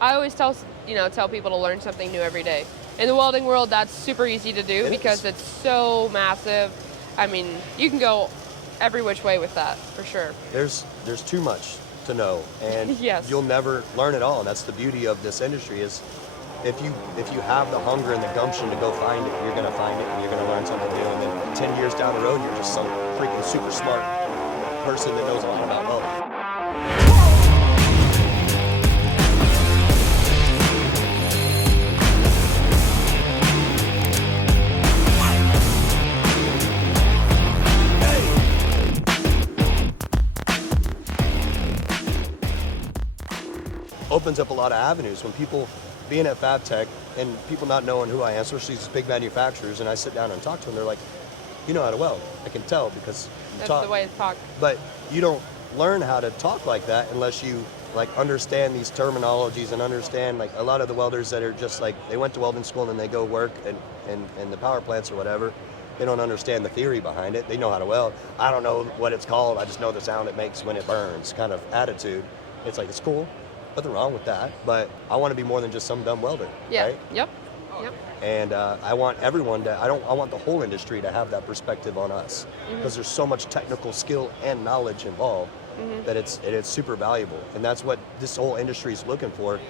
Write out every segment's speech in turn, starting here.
I always tell people to learn something new every day. In the welding world, that's super easy to do because it's so massive. I mean, you can go every which way with that, for sure. There's too much to know, and yes. You'll never learn it all. And that's the beauty of this industry is if you have the hunger and the gumption to go find it, you're gonna find it and you're gonna learn something new. And then 10 years down the road, you're just some freaking super smart person that knows a lot about welding. Opens up a lot of avenues when people being at Fabtech and people not knowing who I am, especially these big manufacturers, and I sit down and talk to them, they're like, you know how to weld. I can tell because you talk. That's the way to talk. But you don't learn how to talk like that unless you like understand these terminologies and understand like a lot of the welders that are just like, they went to welding school and then they go work in the power plants or whatever. They don't understand the theory behind it. They know how to weld. I don't know what it's called. I just know the sound it makes when it burns kind of attitude. It's like, it's cool. Nothing wrong with that, but I want to be more than just some dumb welder. Yeah. Right? Yep. And I want everyone to. I want the whole industry to have that perspective on us because there's so much technical skill and knowledge involved that it's super valuable, and that's what this whole industry is looking for.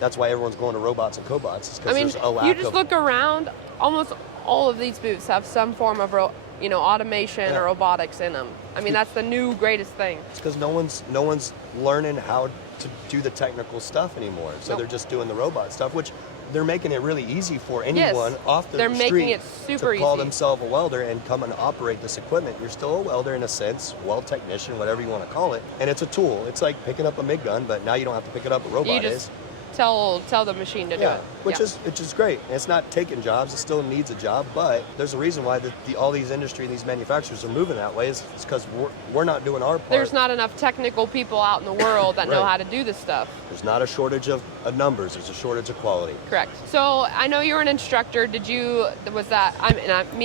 That's why everyone's going to robots and cobots. Because there's a lack of. You just look around. Almost all of these booths have some form of automation or robotics in them. I mean, that's the new greatest thing. It's because no one's learning how to do the technical stuff anymore. So they're just doing the robot stuff, which they're making it really easy for anyone off the street making it super to call easy. themselves a welder and come and operate this equipment. You're still a welder in a sense, weld technician, whatever you want to call it. And it's a tool. It's like picking up a MIG gun, but now you don't have to pick it up. A robot is. Tell the machine to do it. Which is great. And it's not taking jobs, it still needs a job, but there's a reason why all these industry and these manufacturers are moving that way. It's because we're not doing our part. There's not enough technical people out in the world that know how to do this stuff. There's not a shortage of numbers, there's a shortage of quality. Correct. So I know you're an instructor. Me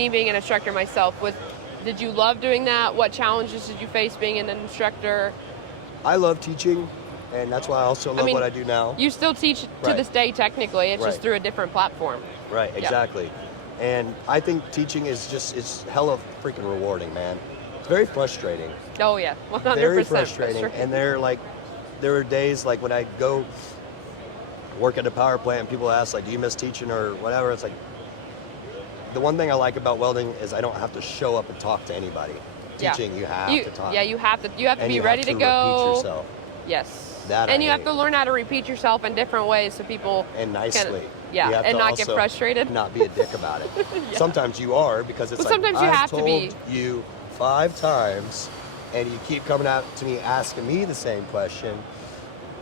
being an instructor myself, did you love doing that? What challenges did you face being an instructor? I love teaching. And that's why I also love what I do now. You still teach to this day, technically. It's just through a different platform. Right, exactly. And I think teaching it's hella freaking rewarding, man. It's very frustrating. Oh, yeah, 100%. Very frustrating. And there are days like when I go work at a power plant and people ask, like, do you miss teaching or whatever? It's like, the one thing I like about welding is I don't have to show up and talk to anybody. Teaching, you have to talk. Yeah, you have to be ready to go. Repeat yourself. Yes. You have to learn how to repeat yourself in different ways so people and nicely. And not get frustrated. Not be a dick about it. Sometimes you are because it's sometimes you have to be. I've told you 5 times and you keep coming out to me asking me the same question.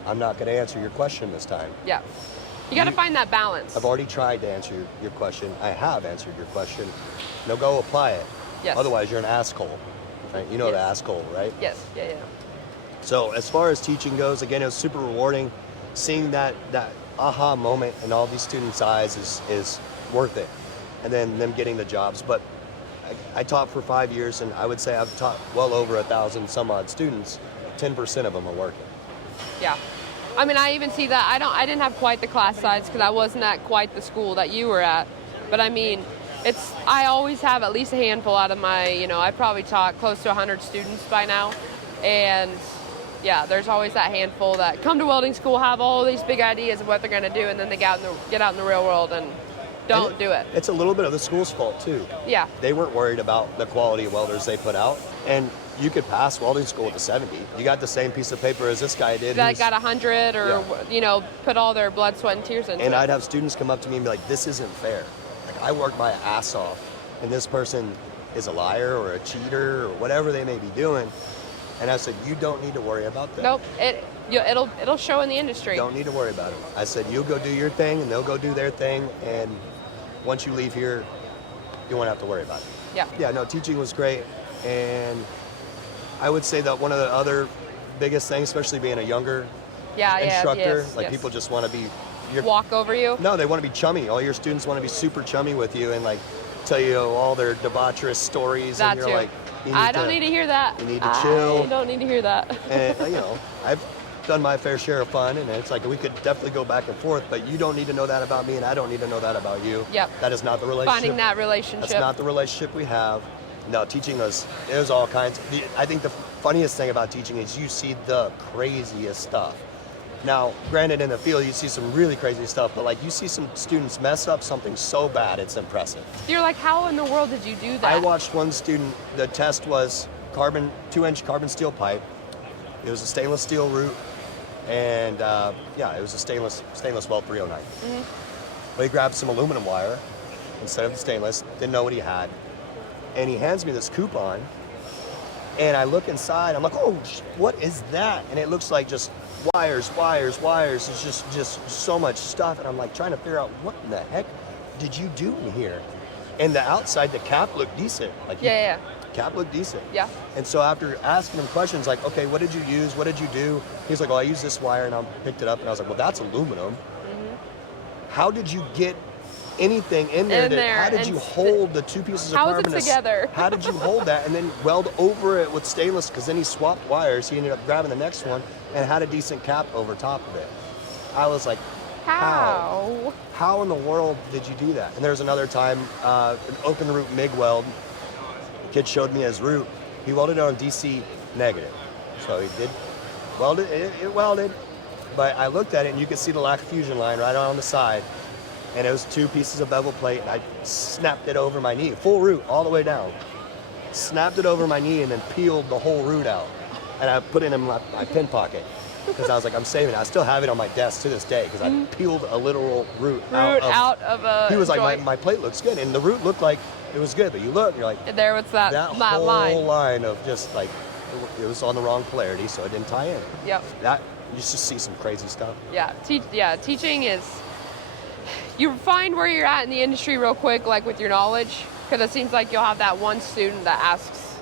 I'm not going to answer your question this time. Yeah. You got to find that balance. I've already tried to answer your question. I have answered your question. Now go apply it. Yes. Otherwise you're an asshole. Right? You know the asshole, right? Yes. Yeah. So as far as teaching goes, again, it was super rewarding. Seeing that aha moment in all these students' eyes is worth it. And then them getting the jobs. But I taught for 5 years, and I would say I've taught well over 1,000 some odd students. 10% of them are working. Yeah. I mean, I even see that. I didn't have quite the class size because I wasn't at quite the school that you were at. But I mean, I always have at least a handful out of my, I probably taught close to 100 students by now. And yeah, there's always that handful that come to welding school, have all these big ideas of what they're going to do, and then they get out in the real world and don't do it. It's a little bit of the school's fault, too. Yeah. They weren't worried about the quality of welders they put out. And you could pass welding school with a 70. You got the same piece of paper as this guy did. That got 100 or, put all their blood, sweat, and tears into it. And I'd have students come up to me and be like, this isn't fair. Like, I worked my ass off, and this person is a liar or a cheater or whatever they may be doing. And I said, you don't need to worry about that. Nope, it'll show in the industry. Don't need to worry about it. I said, you'll go do your thing, and they'll go do their thing, and once you leave here, you won't have to worry about it. Yeah. Yeah, no, teaching was great, and I would say that one of the other biggest things, especially being a younger instructor, people just want to be... Walk over you? No, they want to be chummy. All your students want to be super chummy with you and, like, tell you all their debaucherous stories, and you're like... I don't need to hear that. You need to chill. I don't need to hear that. And, done my fair share of fun, and it's like we could definitely go back and forth, but you don't need to know that about me, and I don't need to know that about you. Yep. That is not the relationship. Finding that relationship. That's not the relationship we have. No, teaching it was all kinds. I think the funniest thing about teaching is you see the craziest stuff. Now, granted, in the field, you see some really crazy stuff, but like you see some students mess up something so bad, it's impressive. You're like, how in the world did you do that? I watched one student, the test was 2-inch carbon steel pipe. It was a stainless steel root, and yeah, it was a stainless Weld 309. Mm-hmm. But he grabbed some aluminum wire instead of the stainless, didn't know what he had, and he hands me this coupon, and I look inside, I'm like, oh, what is that? And it looks like just wires. It's just so much stuff, and I'm like trying to figure out what in the heck did you do in here? And the outside, the cap looked decent. Like yeah. Cap looked decent. Yeah. And so after asking him questions like, okay, what did you use? What did you do? He's like, oh, I used this wire, and I picked it up, and I was like, well, that's aluminum. Mm-hmm. How did you get anything in there? How did you hold the two pieces of carbon? How is it together? How did you hold that and then weld over it with stainless? Because then he swapped wires. He ended up grabbing the next one and had a decent cap over top of it. I was like, how? How in the world did you do that? And there's another time, an open root MIG weld. The kid showed me his root. He welded it on DC negative. So he did weld it, it welded. But I looked at it and you could see the lac fusion line right on the side. And it was 2 pieces of bevel plate, and I snapped it over my knee, full root, all the way down. Snapped it over my knee and then peeled the whole root out. And I put it in my pin pocket because I was like, I'm saving it. I still have it on my desk to this day because I peeled a literal root out of a He was joint. like, my plate looks good. And the root looked like it was good, but you look, you're like, there was that whole line of just like, it was on the wrong polarity, so it didn't tie in. Yep. You just see some crazy stuff. Yeah, teaching is, you find where you're at in the industry real quick, like with your knowledge, because it seems like you'll have that one student that asks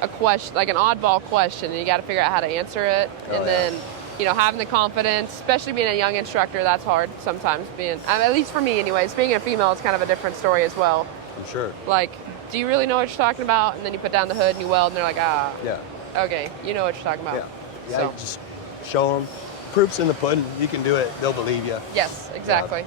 a question, like an oddball question, and you got to figure out how to answer it. Then, having the confidence, especially being a young instructor, that's hard sometimes. At least for me anyways, being a female is kind of a different story as well. I'm sure. Like, do you really know what you're talking about? And then you put down the hood and you weld, and they're like, yeah, okay, you know what you're talking about. Yeah, so. just show them. Proof's in the pudding. You can do it. They'll believe you. Yes, exactly. Yeah.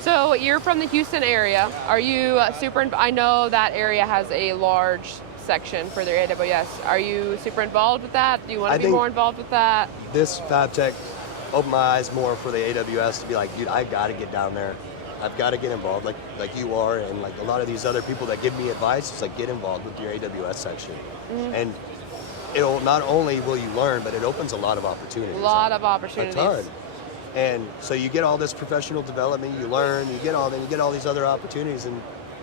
So you're from the Houston area. Are you I know that area has a large section for their AWS. Are you super involved with that? Do you want to be more involved with that? This Fabtech opened my eyes more for the AWS to be like, dude, I got to get down there. I've got to get involved like you are, and like a lot of these other people that give me advice. It's like, get involved with your AWS section. Mm-hmm. And it'll not only will you learn, but it opens a lot of opportunities. A lot of opportunities. A ton. And so you get all this professional development, you learn, you get all these other opportunities, and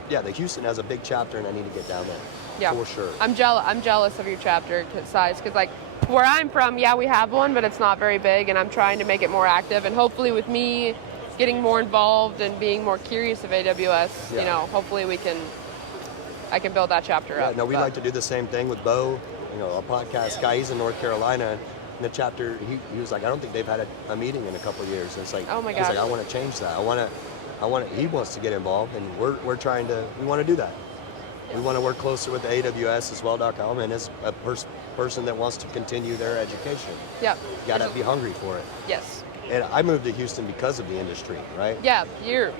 yeah, the Houston has a big chapter, and I need to get down there. Yeah, for sure. I'm jealous of your chapter size, because like where I'm from, yeah, we have one, but it's not very big, and I'm trying to make it more active, and hopefully with me getting more involved and being more curious of AWS, hopefully I can build that chapter up. No, we'd like to do the same thing with Bo, a podcast guy. He's in North Carolina. In the chapter, he was like, I don't think they've had a meeting in a couple of years. And it's like, oh my he's gosh. like, I want to change that. He wants to get involved, and we want to do that. Yeah. We want to work closer with the AWS as well.com, and as a person that wants to continue their education. Yep. You got to be hungry for it. Yes. And I moved to Houston because of the industry, right? Yeah,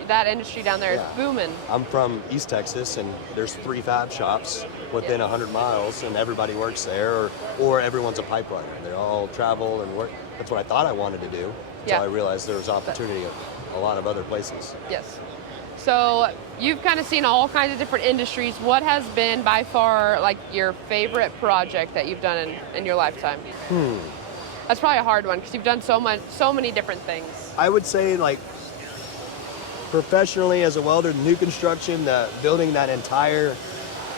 that industry down there is booming. I'm from East Texas, and there's 3 fab shops within 100 miles, and everybody works there, or everyone's a pipe runner. They all travel and work. That's what I thought I wanted to do, until I realized there was opportunity at a lot of other places. Yes. So you've kind of seen all kinds of different industries. What has been by far like your favorite project that you've done in your lifetime? That's probably a hard one because you've done so many different things. I would say, like, professionally as a welder, new construction, building that entire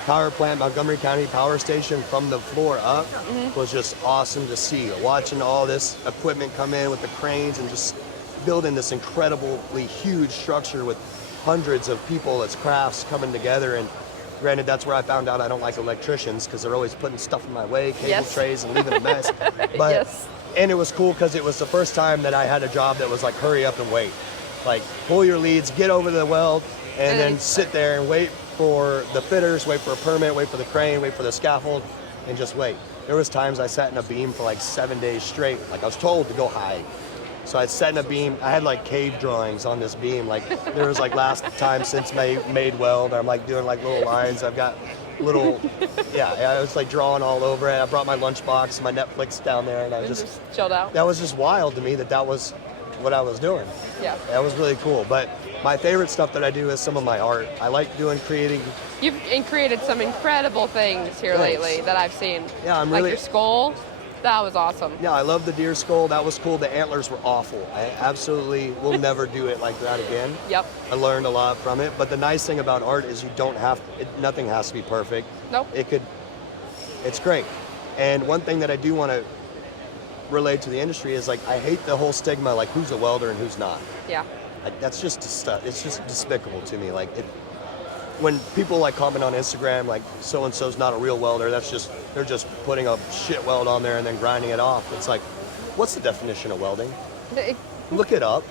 power plant, Montgomery County Power Station from the floor up was just awesome to see. Watching all this equipment come in with the cranes and just building this incredibly huge structure with hundreds of people as crafts coming together. And granted, that's where I found out I don't like electricians because they're always putting stuff in my way, cable trays, and leaving a mess. But and it was cool because it was the first time that I had a job that was like, hurry up and wait. Like, pull your leads, get over the weld, and then sit there and wait for the fitters, wait for a permit, wait for the crane, wait for the scaffold, and just wait. There was times I sat in a beam for like 7 days straight. Like I was told to go high. So I'd sat in a beam. I had like cave drawings on this beam. Like there was like last time since made weld. I'm like doing like little lines. I've got little, I was like drawing all over it. I brought my lunchbox, my Netflix down there, and I was just chilled out. That was just wild to me that was what I was doing. Yeah. That was really cool. But my favorite stuff that I do is some of my art. I like creating. You've created some incredible things here lately that I've seen. Yeah, I'm like really. Your skull, that was awesome. Yeah, I love the deer skull. That was cool. The antlers were awful. I absolutely will never do it like that again. Yep. I learned a lot from it. But the nice thing about art is you don't have, nothing has to be perfect. Nope. It's great. And one thing that I do want to relate to the industry is like, I hate the whole stigma, like who's a welder and who's not. Yeah. That's just it's just despicable to me. Like when people like comment on Instagram like so and so's not a real welder, they're just putting a shit weld on there and then grinding it off. It's like, what's the definition of welding? Look it up.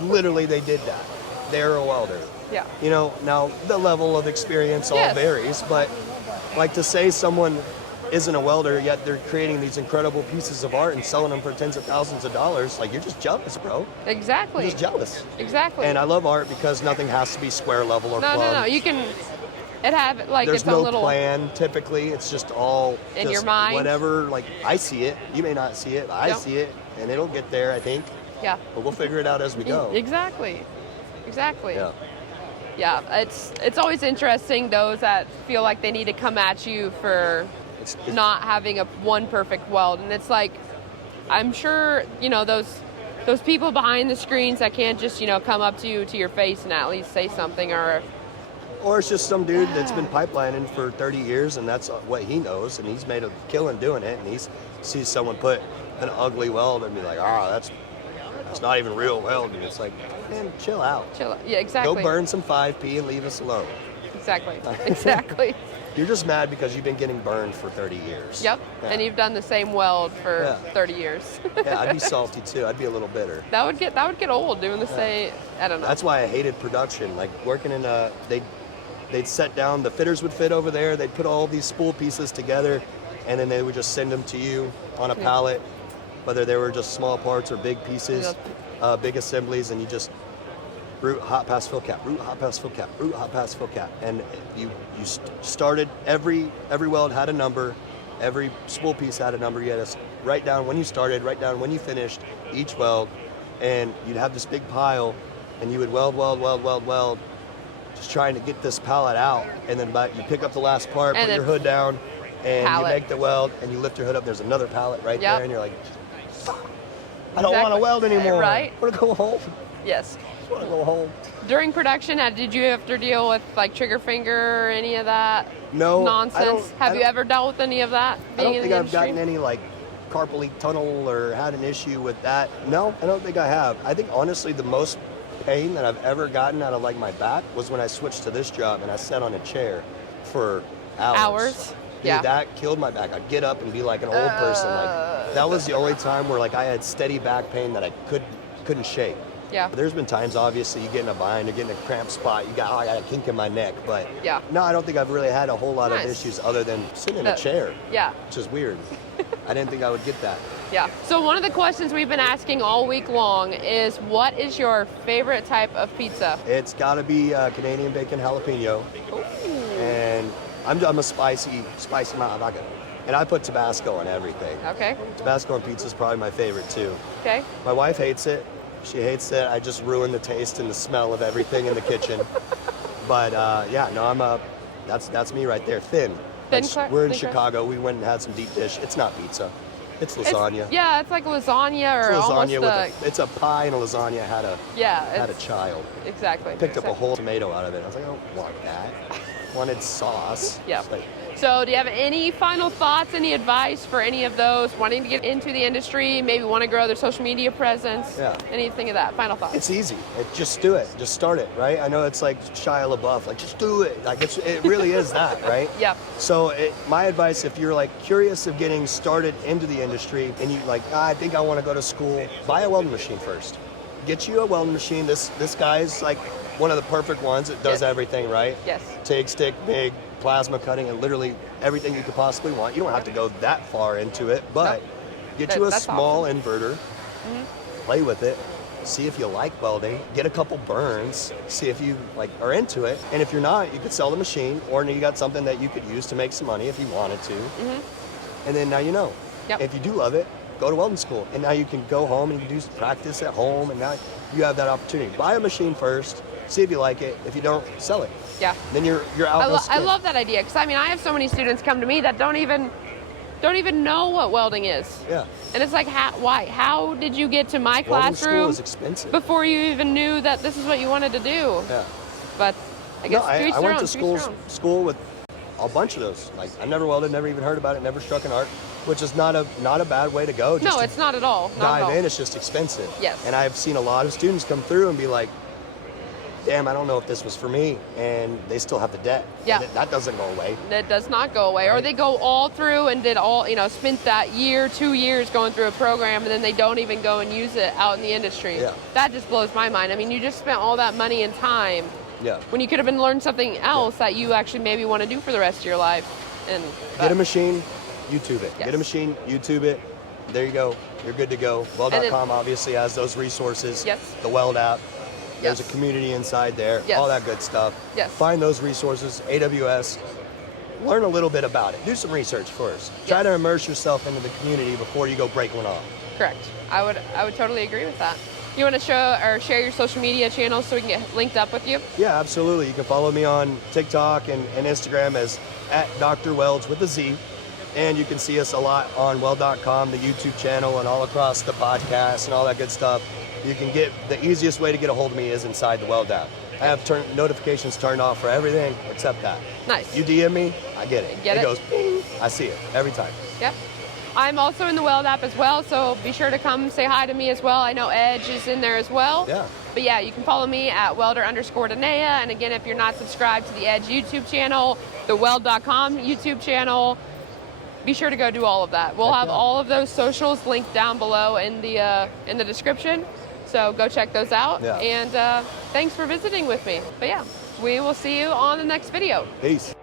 Literally, they did that. They're a welder. Yeah. You know, now the level of experience all varies, but like to say someone isn't a welder yet they're creating these incredible pieces of art and selling them for tens of thousands of dollars, like you're just jealous, bro. Exactly. You're just jealous. Exactly. And I love art because nothing has to be square level or plumb. No. You can have like There's its no own little plan typically. It's just all in just your mind. Whatever. Like I see it. You may not see it, but I see it, and it'll get there. I think. Yeah. But we'll figure it out as we go. Exactly. Yeah. Yeah. It's always interesting those that feel like they need to come at you for not having one perfect weld, and it's like, I'm sure those people behind the screens that can't just come up to you to your face and at least say something, or it's just some dude that's been pipelining for 30 years and that's what he knows, and he's made a killing doing it, and he sees someone put an ugly weld and be like, that's not even real welding. It's like, man, chill out. Yeah, exactly. Go burn some 5P and leave us alone. Exactly. You're just mad because you've been getting burned for 30 years. Yep. Yeah. And you've done the same weld for 30 years. Yeah, I'd be salty too. I'd be a little bitter. That would get old doing the same. I don't know. That's why I hated production. Like working in they'd set down, the fitters would fit over there, they'd put all these spool pieces together, and then they would just send them to you on a pallet, whether they were just small parts or big pieces, big assemblies, and you just root, hot pass, fill cap, root, hot pass, fill cap, root, hot pass, fill cap. And you started, every weld had a number, every spool piece had a number. You had to write down when you started, write down when you finished each weld, and you'd have this big pile, and you would weld, just trying to get this pallet out. And then you pick up the last part, put your hood down, and you make the weld, and you lift your hood up, there's another pallet right there, and you're like, I don't want to weld anymore. Right. I want to go home. Yes. I want to go home. During production, did you have to deal with like trigger finger or any of that nonsense? Have you ever dealt with any of that? I don't think I've gotten any like carpal tunnel or had an issue with that. No, I don't think I have. I think honestly the most pain that I've ever gotten out of like my back was when I switched to this job and I sat on a chair for hours. Dude, that killed my back. I'd get up and be like an old person. Like that was the only time where like I had steady back pain that I couldn't shake. Yeah. There's been times, obviously, you get in a bind, you get in a cramped spot, I got a kink in my neck, but no, I don't think I've really had a whole lot of issues other than sitting in a chair. Yeah. Which is weird. I didn't think I would get that. Yeah. So one of the questions we've been asking all week long is, what is your favorite type of pizza? It's got to be Canadian bacon jalapeno. Ooh. And I'm a spicy motherfucker. And I put Tabasco on everything. Okay. Tabasco on pizza is probably my favorite too. Okay. My wife hates it. She hates it. I just ruin the taste and the smell of everything in the kitchen. But that's me right there. Thin. We're in Chicago. We went and had some deep dish. It's not pizza. It's lasagna. It's like lasagna or almost it's a pie and a lasagna had a child. Exactly. Picked up a whole tomato out of it. I was like, I don't want that. Wanted sauce. Yeah. So do you have any final thoughts, any advice for any of those wanting to get into the industry, maybe want to grow their social media presence? Yeah. Anything of that? Final thoughts? It's easy. Just do it. Just start it, right? I know it's like Shia LaBeouf, like just do it. Like it really is that, right? Yeah. So my advice, if you're like curious of getting started into the industry and you like, I think I want to go to school, buy a welding machine first. get you a welding machine. This guy's like one of the perfect ones. It does everything right. Yes. TIG, stick, MIG, plasma cutting, and literally everything you could possibly want. You don't have to go that far into it, but get you a small inverter, play with it, see if you like welding, get a couple burns, see if you like are into it, and if you're not, you could sell the machine, or you got something that you could use to make some money if you wanted to. And then now you know. If you do love it, go to welding school, and now you can go home and you can do practice at home, and now you have that opportunity. Buy a machine first, see if you like it. If you don't, sell it. Yeah. Then you're out. I love that idea, because I mean, I have so many students come to me that don't even know what welding is. Yeah. And it's like, why? How did you get to my classroom? Welding school is expensive. Before you even knew that this is what you wanted to do. Yeah. But I guess I went to school with a bunch of those. Like, I never welded, never even heard about it, never struck an arc, which is not a bad way to go. No, it's not at all. Dive in, it's just expensive. Yes. And I've seen a lot of students come through and be like, damn, I don't know if this was for me, and they still have the debt. Yeah. That doesn't go away. That does not go away. Right. Or they go all through and spent that year, 2 years going through a program, and then they don't even go and use it out in the industry. Yeah. That just blows my mind. I mean, you just spent all that money and time when you could have been learning something else that you actually maybe want to do for the rest of your life. And get a machine, YouTube it. Yes. Get a machine, YouTube it. There you go. You're good to go. Weld.com obviously has those resources. Yes. The Weld app. There's a community inside there, all that good stuff. Yes. Find those resources, AWS. Learn a little bit about it. Do some research first. Try to immerse yourself into the community before you go break one off. Correct. I would totally agree with that. You want to share your social media channels so we can get linked up with you? Yeah, absolutely. You can follow me on TikTok and Instagram as @Dr. Weldz with a Z. And you can see us a lot on Weld.com, the YouTube channel, and all across the podcast and all that good stuff. You can get, the easiest way to get a hold of me is inside the Weld app. I have notifications turned off for everything except that. Nice. You DM me, I get it. It goes, ping, I see it every time. Yep. I'm also in the Weld app as well, so be sure to come say hi to me as well. I know Edge is in there as well. Yeah. But yeah, you can follow me at welder_Danea. And again, if you're not subscribed to the Edge YouTube channel, the Weld.com YouTube channel, be sure to go do all of that. We'll have all of those socials linked down below in the description. So go check those out. Yeah. And thanks for visiting with me. But yeah, we will see you on the next video. Peace.